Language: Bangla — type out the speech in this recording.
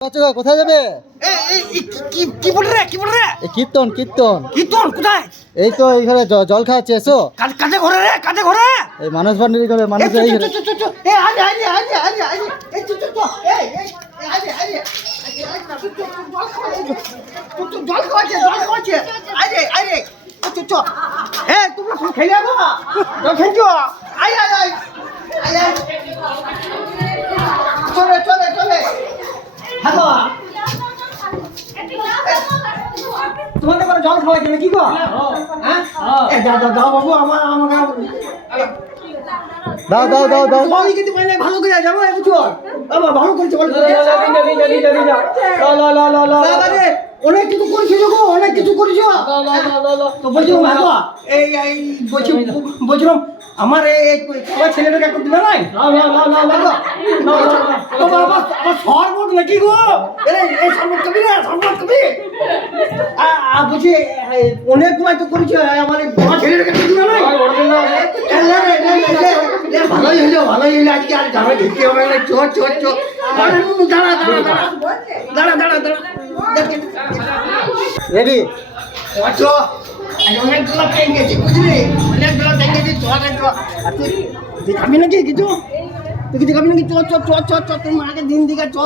কোথায় যাবে? কি বল রে কীর্তন কীর্তন কীর্তন কোথায়? এই তো এইখানে জল খাওয়াচ্ছে, এসো। কাজে ঘরে রে কাজে ঘরে এই মানস ভান্ডারি করে মানুষ এই ঘরে। জল খাওয়াচ্ছে তুমি খেলে যাবো জল খেলছো চলে হ্যালো তোমাদের করে জল খাওয়াইছে না কি গো? হ্যাঁ দাও বাবু আমাকে দাও আমি কিন্তু ভালো করে যাবো বুঝছো ভালো করেছে অনেক কিছু করেছো গো অনেক কিছু করেছো তো বলছিলাম আমার এই ছেলেটাকে একটু দিবে নাই শরবত নাকি গো এই শরবত কবি না শরবত কবি বলছি অনেক সময় তো করেছো আমার ছেলেটাকে একটু দিবে নাই ভালোই হলো আজকে আর জামা ঢুকে হবে না দাঁড়া রেডি অনেকগুলো পেয়ে গেছি বুঝলি অনেকগুলো পেয়ে গেছি তুই খাবি নাকি কিছু তুই কিছু খাবি নাকি চ তোর মাকে দিন দিকে চ